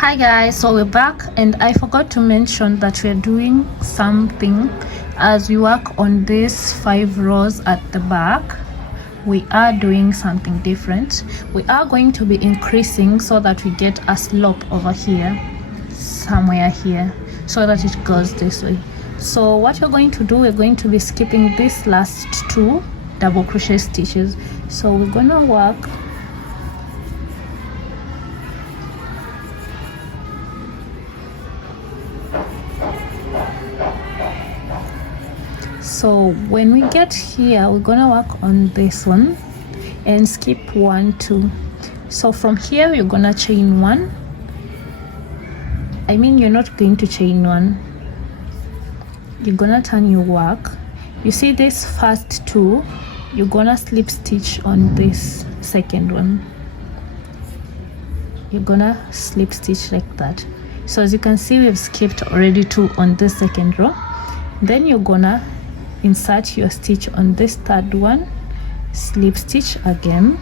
Hi guys, so we're back, and I forgot to mention that we're doing something as we work on these 5 rows at the back. We are doing something different. We are going to be increasing so that we get a slope over here, somewhere here, so that it goes this way. So what we're going to do, we're going to be skipping these last 2 double crochet stitches. So we're gonna work so when we get here, we're gonna work on this one and skip 1 2. So from here we're gonna chain 1. You're not going to chain 1, you're gonna turn your work. You see this first 2, you're gonna slip stitch on this second one. You're gonna slip stitch like that. So as you can see, we've skipped already 2 on this second row. Then you're gonna insert your stitch on this third one, slip stitch again,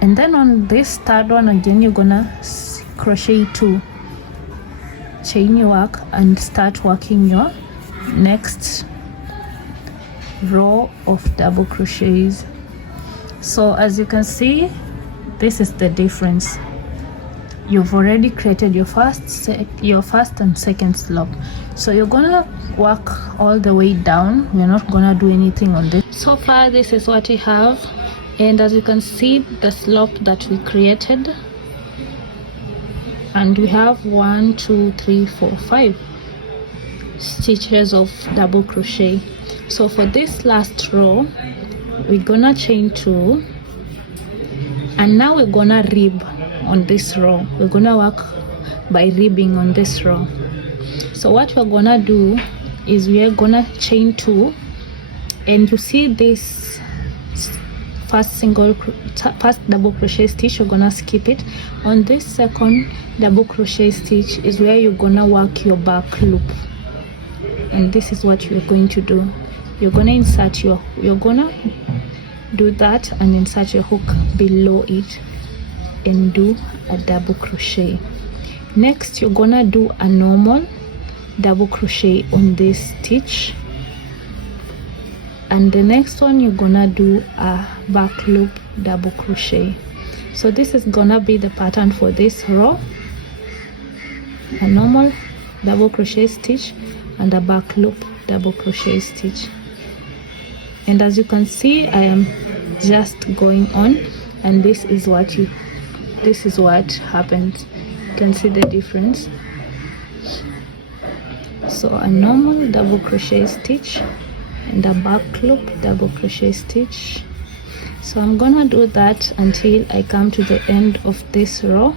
and then on this third one again you're gonna crochet 2, chain your work, and start working your next row of double crochets. So as you can see, this is the difference. You've already created your first and second slope, so you're gonna work all the way down. We're not gonna do anything on this. So far this is what we have, and as you can see, the slope that we created, and we have 1 2 3 4 5 stitches of double crochet. So for this last row we're gonna chain 2, and now we're gonna rib on this row. We're gonna work by ribbing on this row. So what we're gonna do is we are gonna chain 2, and you see this first double crochet stitch, you're gonna skip it. On this second double crochet stitch is where you're gonna work your back loop, and this is what you're going to do. You're gonna do that and insert your hook below it and do a double crochet. Next you're gonna do a normal double crochet on this stitch, and the next one you're gonna do a back loop double crochet. So this is gonna be the pattern for this row: a normal double crochet stitch and a back loop double crochet stitch. And as you can see, I am just going on, and this is what happens. You can see the difference. So a normal double crochet stitch and a back loop double crochet stitch. So I'm gonna do that until I come to the end of this row,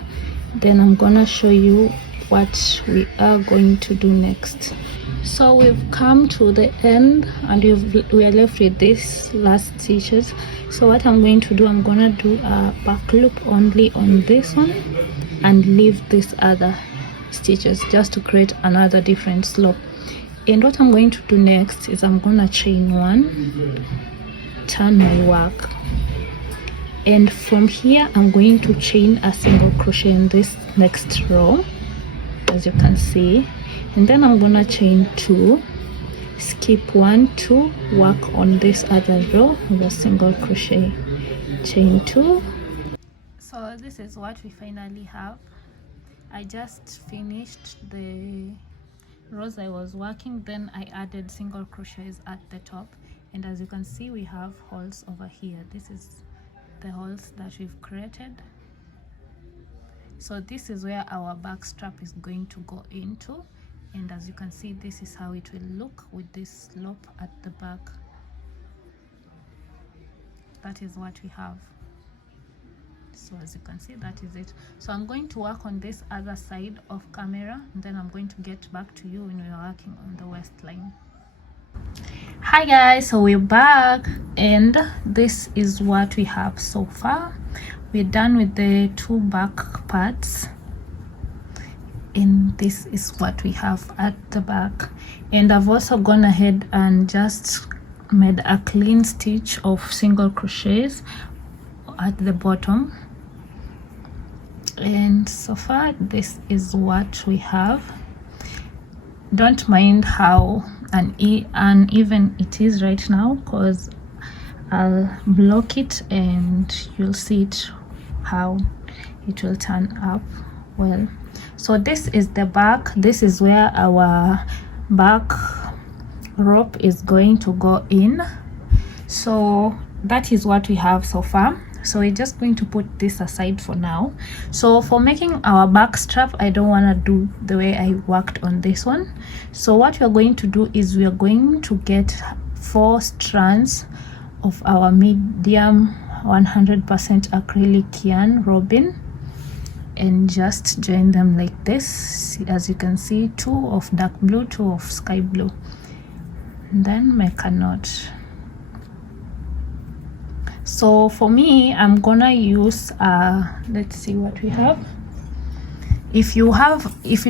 then I'm gonna show you what we are going to do next. So we've come to the end, and we are left with these last stitches. So what I'm going to do, I'm gonna do a back loop only on this one and leave these other stitches just to create another different slope. And what I'm going to do next is I'm gonna chain 1, turn my work, and from here I'm going to chain a single crochet in this next row, as you can see, and then I'm gonna chain 2, skip 1 2, work on this other row with a single crochet, chain 2. So this is what we finally have. I just finished the rows I was working, then I added single crochets at the top, and as you can see, we have holes over here. This is the holes that we've created. So this is where our back strap is going to go into, and as you can see, this is how it will look with this slope at the back. That is what we have. So as you can see, that is it. So I'm going to work on this other side of camera, and then I'm going to get back to you when we're working on the waistline. Hi guys, so we're back, and this is what we have so far. We're done with the 2 back parts, and this is what we have at the back. And I've also gone ahead and just made a clean stitch of single crochets at the bottom, And so far this is what we have. Don't mind how uneven it is right now, because I'll block it and you'll see it how it will turn up well. So this is the back. This is where our back rope is going to go in. So that is what we have so far. So we're just going to put this aside for now. So for making our back strap, I don't want to do the way I worked on this one. So what we're going to do is we are going to get 4 strands of our medium 100% acrylic yarn robin and just join them like this. As you can see, 2 of dark blue, 2 of sky blue, and then make a knot. So for me, I'm gonna use let's see what we have. If you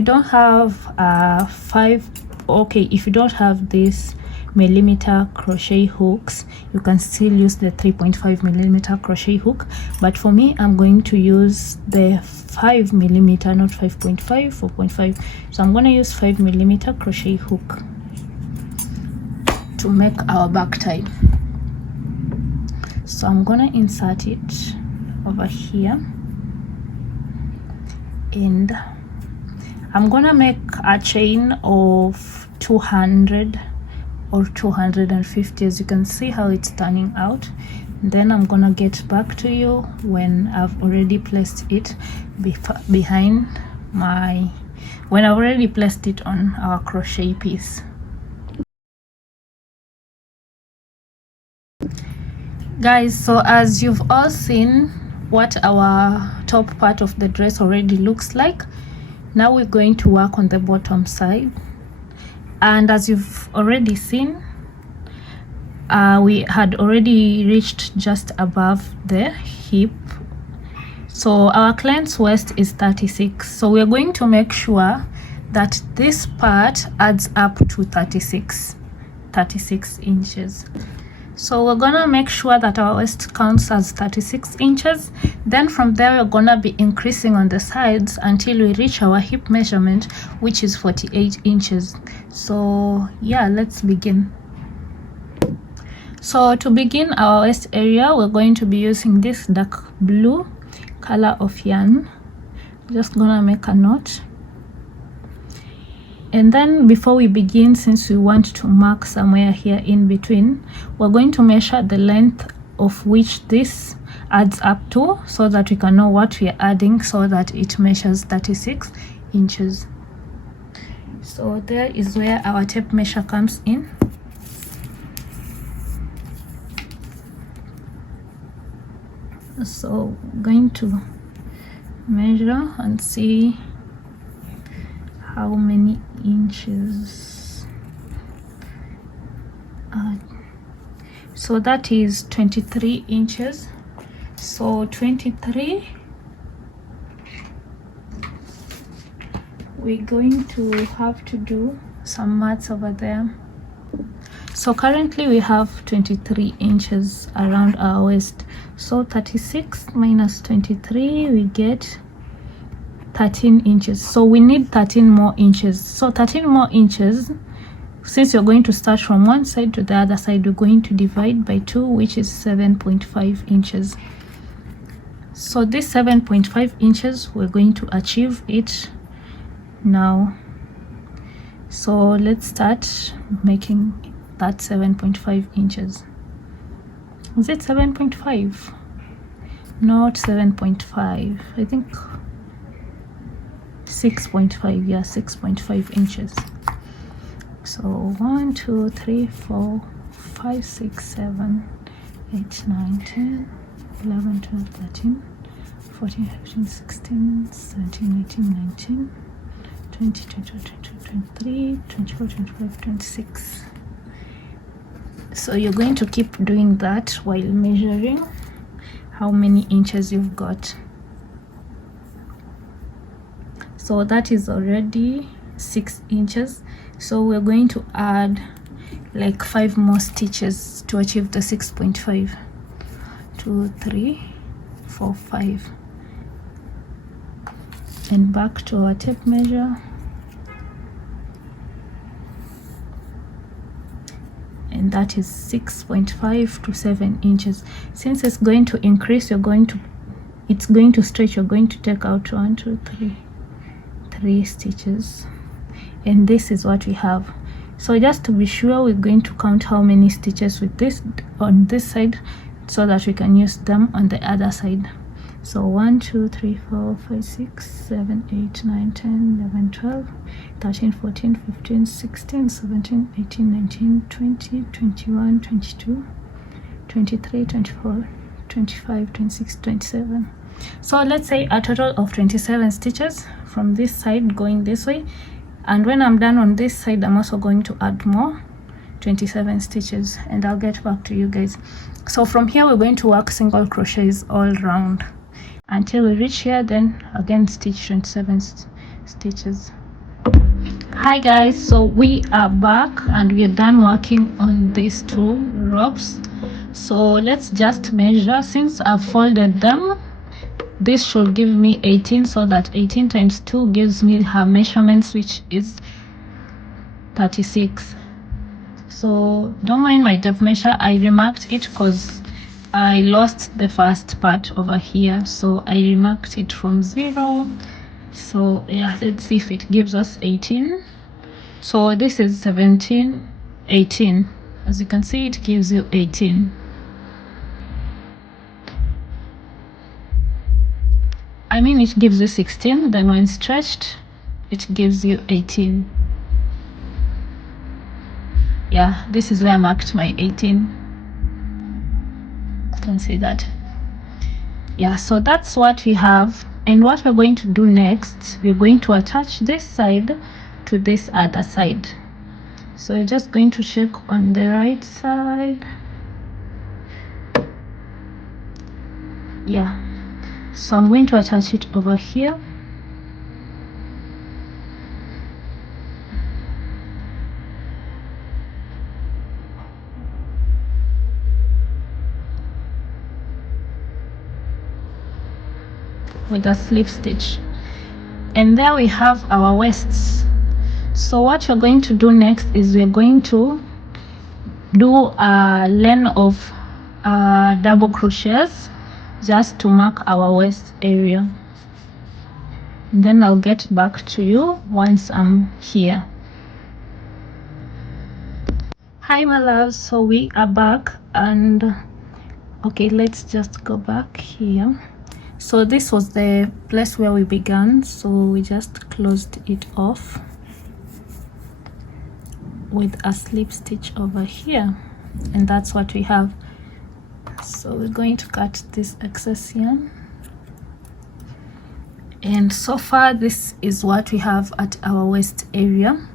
don't have 5, okay, if you don't have this millimeter crochet hooks, you can still use the 3.5 millimeter crochet hook, but for me I'm going to use the 5 millimeter, not 5.5, 4.5. so I'm going to use 5 millimeter crochet hook to make our back tie. So I'm gonna insert it over here, and I'm gonna make a chain of 200 or 250, as you can see how it's turning out. Then I'm gonna get back to you when I've already placed it behind my, when I've already placed it on our crochet piece. Guys, so as you've all seen what our top part of the dress already looks like, now we're going to work on the bottom side. And as you've already seen, we had already reached just above the hip. So our client's waist is 36, so we're going to make sure that this part adds up to 36 inches. So we're gonna make sure that our waist counts as 36 inches. Then from there we're gonna be increasing on the sides until we reach our hip measurement, which is 48 inches. So yeah, let's begin. So to begin our waist area, we're going to be using this dark blue color of yarn. Just gonna make a knot. And then before we begin, since we want to mark somewhere here in between, we're going to measure the length of which this adds up to, so that we can know what we are adding, so that it measures 36 inches. So there is where our tape measure comes in. So I'm going to measure and see how many inches. So that is 23 inches. So 23, we're going to have to do some maths over there. So currently we have 23 inches around our waist. So 36 minus 23, we get 13 inches. So we need 13 more inches. So 13 more inches, since you're going to start from one side to the other side, we're going to divide by 2, which is 7.5 inches. So this 7.5 inches, we're going to achieve it now. So let's start making that 7.5 inches. Is it 7.5? Not 7.5, I think 6.5. yeah, 6.5 inches. So 1 2 3 4 5 6 7 8 9 10 11 12 13 14 15 16 17 18 19 20 21 22 23 24 25 26. So you're going to keep doing that while measuring how many inches you've got. So that is already 6 inches. So we're going to add like 5 more stitches to achieve the 6.5. 2 3 4 5. and back to our tape measure, and that is 6.5 to 7 inches. Since it's going to increase, it's going to stretch, you're going to take out 1, 2, 3 stitches, and this is what we have. So just to be sure, we're going to count how many stitches with this on this side so that we can use them on the other side. So 1, 2, 3, 4, 5, 6, 7, 8, 9, 10, 11, 12, 13, 14, 15, 16, 17, 18, 19, 20, 21, 22, 23, 24, 25, 26, 27. So let's say a total of 27 stitches from this side going this way, and when I'm done on this side, I'm also going to add more 27 stitches, and I'll get back to you guys. So from here, we're going to work single crochets all round until we reach here, then again stitch 27 stitches. Hi guys, so we are back and we're done working on these 2 ropes. So let's just measure. Since I've folded them, this should give me 18, so that 18 times 2 gives me her measurements, which is 36. So don't mind my tape measure, I remarked it because I lost the first part over here, so I remarked it from 0. So yeah, let's see if it gives us 18. So this is 17, 18. As you can see, it gives you 18. I mean, it gives you 16, then when stretched, it gives you 18. Yeah, this is where I marked my 18. You can see that. Yeah, so that's what we have. And what we're going to do next, we're going to attach this side to this other side. So you're just going to check on the right side. Yeah, so I'm going to attach it over here. With a slip stitch, and there we have our waists. So what we're going to do next is we're going to do a lane of double crochets just to mark our waist area, and then I'll get back to you once I'm here. Hi my loves, so we are back, and okay, let's just go back here. So this was the place where we began, so we just closed it off with a slip stitch over here, and that's what we have. So we're going to cut this excess yarn, and so far this is what we have at our waist area.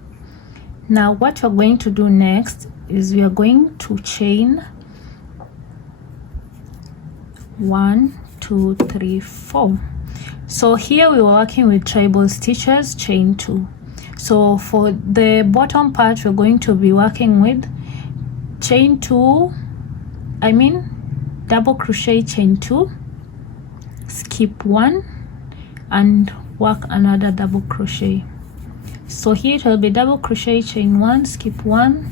Now what we're going to do next is we are going to chain 1, 2, 3, 4. So here we were working with treble stitches, chain 2. So for the bottom part, we're going to be working with chain 2, double crochet, chain 2, skip 1, and work another double crochet. So here it will be double crochet, chain 1, skip 1,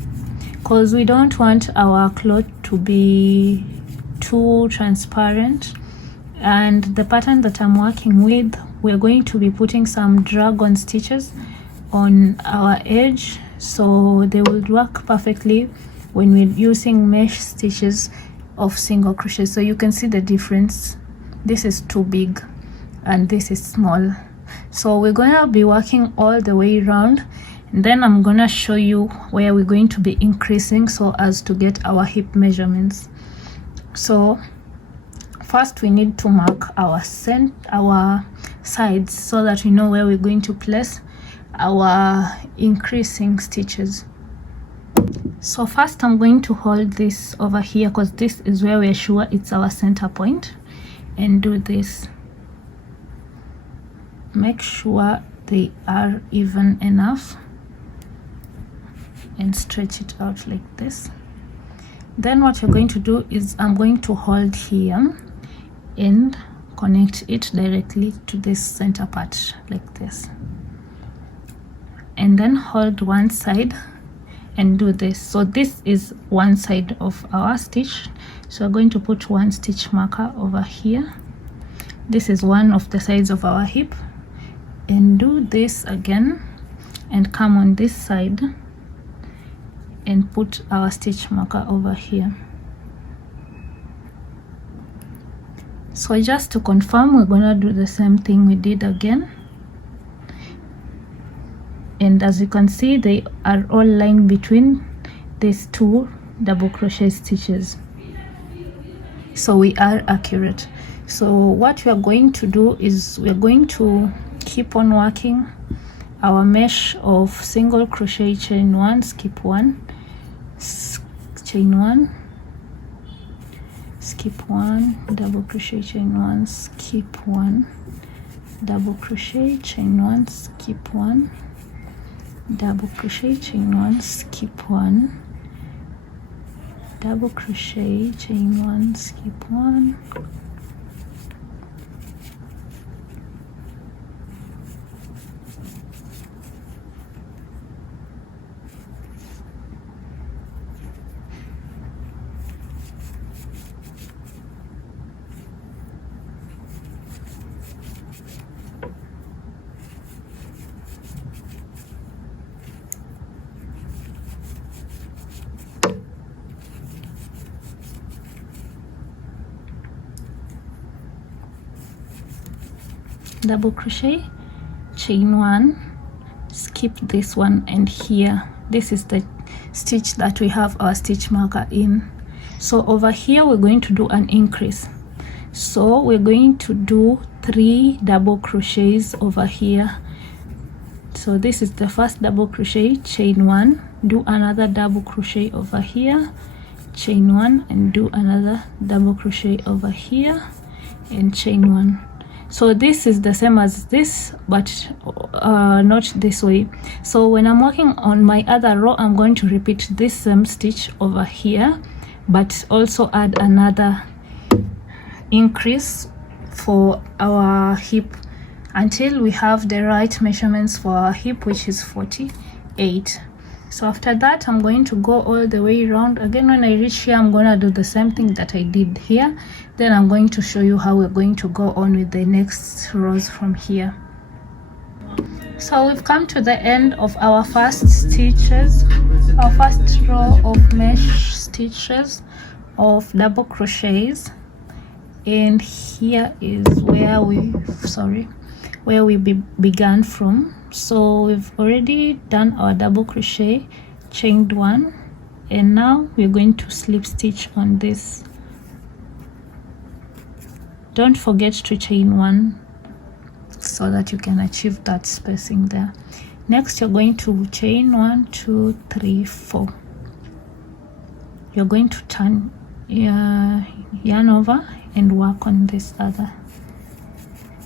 because we don't want our cloth to be too transparent. And the pattern that I'm working with, we're going to be putting some dragon stitches on our edge, so they will work perfectly when we're using mesh stitches of single crochet. So you can see the difference. This is too big and this is small. So we're gonna be working all the way around, and then I'm gonna show you where we're going to be increasing so as to get our hip measurements. So first we need to mark our sides so that we know where we're going to place our increasing stitches. So first I'm going to hold this over here because this is where we're sure it's our center point, and do this. Make sure they are even enough and stretch it out like this. Then what you're going to do is I'm going to hold here and connect it directly to this center part like this, and then hold one side and do this. So this is one side of our stitch, so we're going to put one stitch marker over here. This is one of the sides of our hip, and do this again and come on this side and put our stitch marker over here. So just to confirm, we're gonna do the same thing we did again, and as you can see, they are all lying between these two double crochet stitches, so we are accurate. So what we are going to do is we are going to keep on working our mesh of single crochet, chain one, skip one, chain one, skip one, double crochet, chain one, skip one, double crochet, chain one, skip one, double crochet, chain one, skip one, double crochet, chain one, skip one, double crochet, chain one, skip this one, and here this is the stitch that we have our stitch marker in. So over here we're going to do an increase, so we're going to do 3 double crochets over here. So this is the first double crochet, chain one, do another double crochet over here, chain one, and do another double crochet over here and chain one. So this is the same as this, but not this way. So when I'm working on my other row, I'm going to repeat this same stitch over here, but also add another increase for our hip until we have the right measurements for our hip, which is 48. So after that, I'm going to go all the way around again. When I reach here, I'm going to do the same thing that I did here. Then I'm going to show you how we're going to go on with the next rows from here. So we've come to the end of our first stitches, our first row of mesh stitches of double crochets, and here is where we began from. So we've already done our double crochet, chained one, and now we're going to slip stitch on this. Don't forget to chain one so that you can achieve that spacing there. Next, you're going to chain 1, 2, 3, 4. You're going to turn yarn over and work on this other.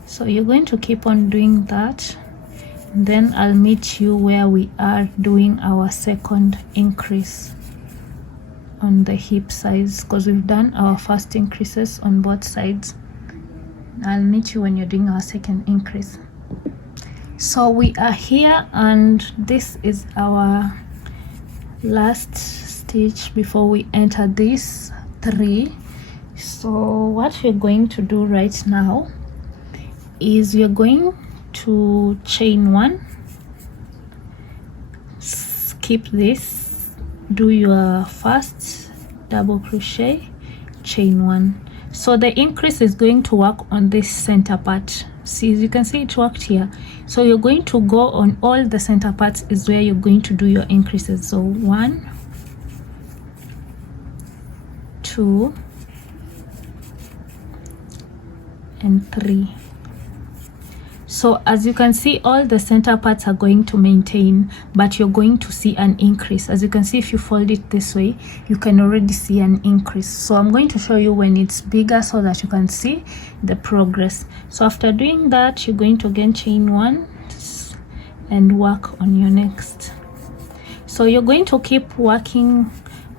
So you're going to keep on doing that, then I'll meet you where we are doing our second increase on the hip size, because we've done our first increases on both sides. I'll meet you when you're doing our second increase. So we are here, and this is our last stitch before we enter this 3. So what we're going to do right now is we're going to chain 1, skip this, do your first double crochet, chain 1. So the increase is going to work on this center part. See, as you can see, it worked here. So you're going to go on all the center parts is where you're going to do your increases. So 1, 2, and 3. So as you can see, all the center parts are going to maintain, but you're going to see an increase. As you can see, if you fold it this way, you can already see an increase. So I'm going to show you when it's bigger so that you can see the progress. So after doing that, you're going to again chain 1 and work on your next. So you're going to keep working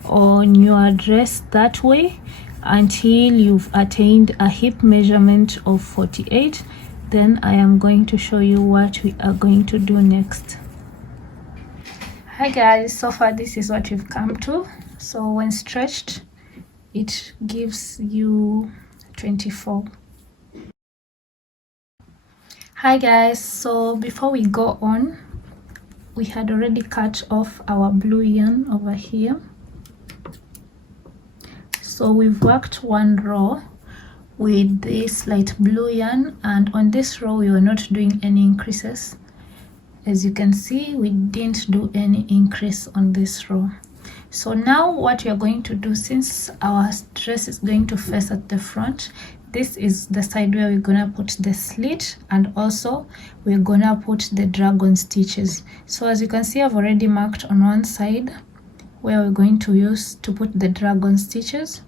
on your dress that way until you've attained a hip measurement of 48. Then I am going to show you what we are going to do next. Hi guys, so far this is what we've come to. So when stretched, it gives you 24. Hi guys, so before we go on, we had already cut off our blue yarn over here. So we've worked one row with this light blue yarn, and on this row we were not doing any increases. As you can see, we didn't do any increase on this row. So now what we are going to do, since our dress is going to face at the front, this is the side where we're gonna put the slit, and also we're gonna put the dragon stitches. So as you can see, I've already marked on one side where we're going to use to put the dragon stitches.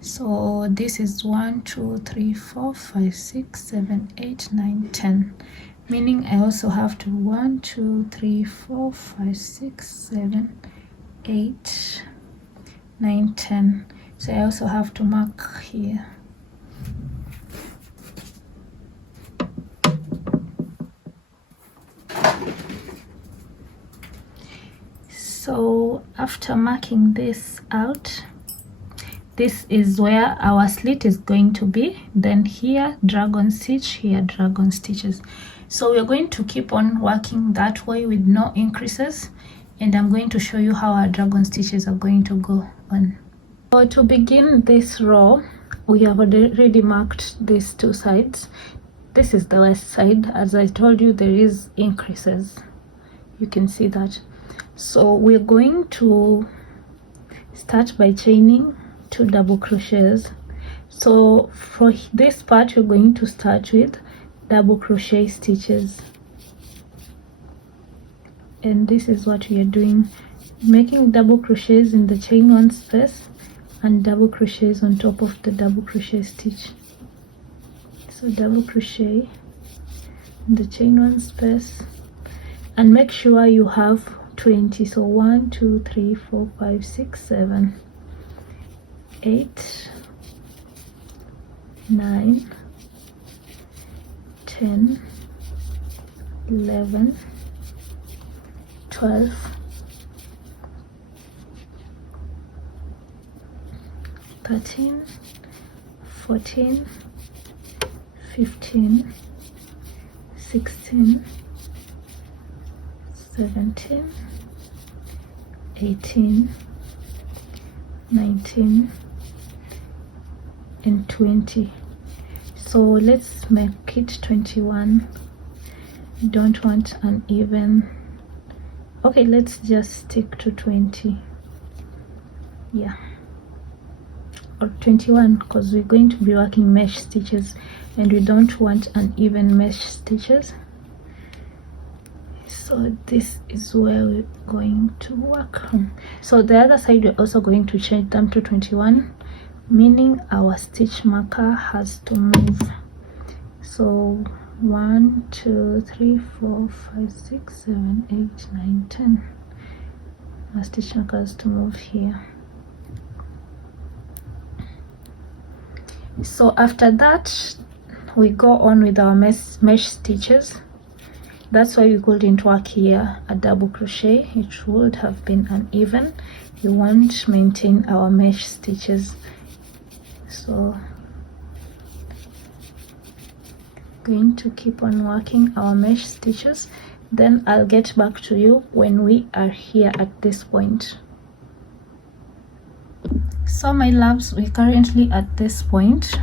So this is 1 2 3 4 5 6 7 8 9 10, meaning I also have to 1 2 3 4 5 6 7 8 9 10. So I also have to mark here. So after marking this out, this is where our slit is going to be. Then here dragon stitch, here dragon stitches. So we're going to keep on working that way with no increases, and I'm going to show you how our dragon stitches are going to go on. So to begin this row, we have already marked these two sides. This is the west side. As I told you, there is increases, you can see that. So we're going to start by chaining 2 double crochets. So for this part, you're going to start with double crochet stitches, and this is what we are doing, making double crochets in the chain 1 space and double crochets on top of the double crochet stitch. So double crochet in the chain 1 space, and make sure you have 20. So 1 2 3 4 5 6 7 8 9 10 11 12 13 14 15 16 17 18 19 and 20. So let's make it 21. Don't want an even. Okay, let's just stick to 20. Yeah, or 21, because we're going to be working mesh stitches and we don't want uneven mesh stitches. So this is where we're going to work on. So the other side, we're also going to change them to 21, meaning our stitch marker has to move. So 1 2 3 4 5 6 7 8 9 10. Our stitch marker has to move here. So after that, we go on with our mesh stitches. That's why we couldn't work here a double crochet. It would have been uneven. We won't maintain our mesh stitches. So going to keep on working our mesh stitches, then I'll get back to you when we are here at this point. So my loves, we're currently at this point,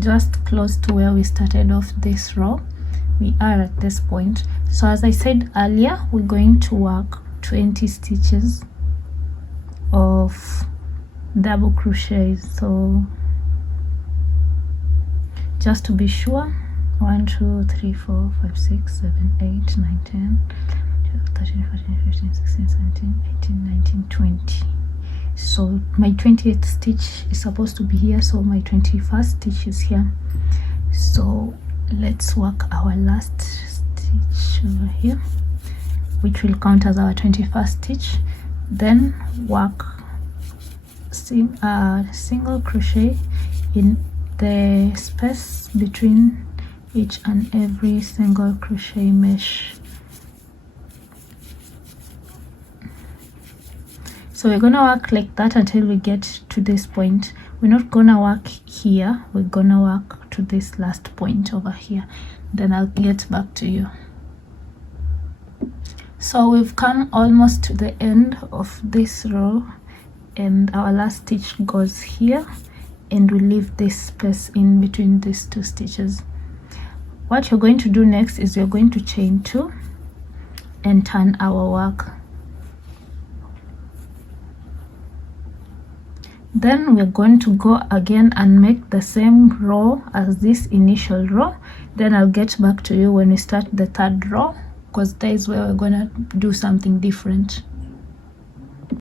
just close to where we started off this row. We are at this point. So as I said earlier, we're going to work 20 stitches of double crochets. So just to be sure, 1 2 3 4 5 6 7 8 9 10 12 13 14 15 16 17 18 19 20. So my 20th stitch is supposed to be here, so my 21st stitch is here. So let's work our last stitch over here, which will count as our 21st stitch. Then work single crochet in the space between each and every single crochet mesh. So we're gonna work like that until we get to this point. We're not gonna work here, we're gonna work to this last point over here, then I'll get back to you. So we've come almost to the end of this row, and our last stitch goes here, and we leave this space in between these two stitches. What you're going to do next is you're going to chain 2 and turn our work. Then we're going to go again and make the same row as this initial row. Then I'll get back to you when we start the third row, because that is where we're gonna do something different.